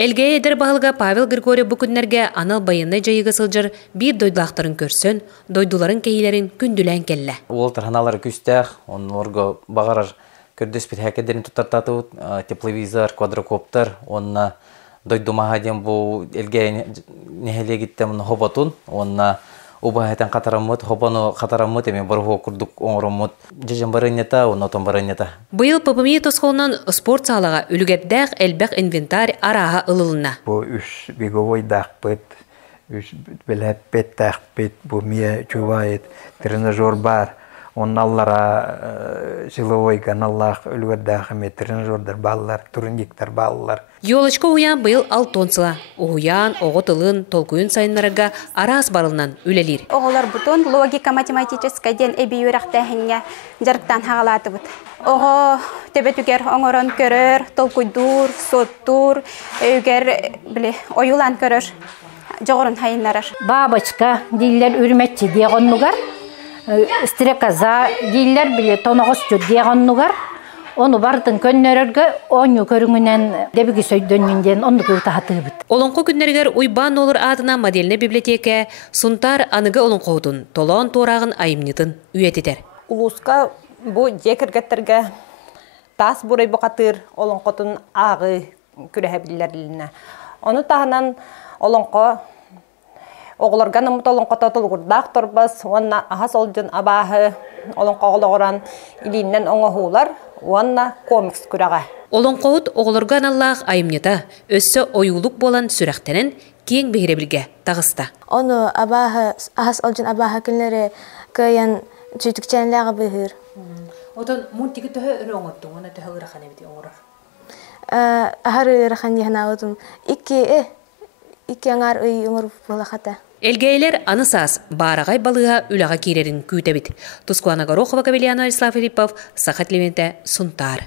Элге эдер бағылға Павел Григорьев бүкіннерге анал байынны жайығы сылжыр бір дойдылақтарын көрсін, дойдуларын кейлерін күнділән келі. Ол тарханалары күстәқ, онларға бағарар көрдіс біт әкедерін тұттартатуыд, тепловизор, квадрокоптер, онына дойдумаға дем бұл элге нехеле кеттем хоботун, онына Убахетен катараммут, хопану катараммут, эми барху курдук оңроммут. Жежен барыннета, онотон барынета. Быйыл ППМИ тосқолынан спорт салаға үлігердәқ әлбәқ инвентарь араға ылылына. Бу үш беговой дақпыт, үш біләппет дақпыт, бу мия чувайет, тренажер бар. Онналара силовой каналлах үлгердәқ эми тренажердар баллар, турниктар баллар. Йолочка уян быйыл алтонсыла. Уян, оғы тылын, толкуын сайынларыға арас барылынан үлелер. Оғылар бұтын логика-математическа ден әбей өрәқтәхінге жарықтан хағалаты бұд. Оғы төбетігер оңырын көрір, толкуйдур, соттур, өгер ойулан көрір, жоғырын хайынларыр. Бабочка дейлер үрметчі деғоннугар, стрекоза дейлер тонығыс жүр деғоннугар. Onu bardın könnererge onu körüngünen debigi söydönünden onu kıltahatыбыт. Олонқо күннергер уйбан олыр адына моделіне библиотека сунтар анығы олонқоудun, толон торағын айымнытын үйететер. Улуска bu jekirgetterge tas buray buqatır olonqotun ağı kürehebillerliğine. Onu tahanan olonqo oğlarga namut olonqota tulgurdaq torbas, onna ahas olcun abahı olonqo oğlağıran ilinden oңohular. Уанна комикс күрәгә. Олонқоут оғылырған Аллах айымнета, өссі ойулық болан сүрәқтенен кең бейребілге тағыста. Оны ахас олжын абаха күнлері көйен чүйтікчәнләғы бүйір. Отын мұнтигі түхі үрі оңыттың, оны түхі ұрақан әбіде оңырар? Ахар ұрақан ехна отын. Икі аңар үй оңыр болақата. Элгейлер анысас барағай балыға үлаға керерін күйті бит. Тускуана Горохова, Кабелиано, Ислав Филиппов, Сахат Левенте, Сунтар.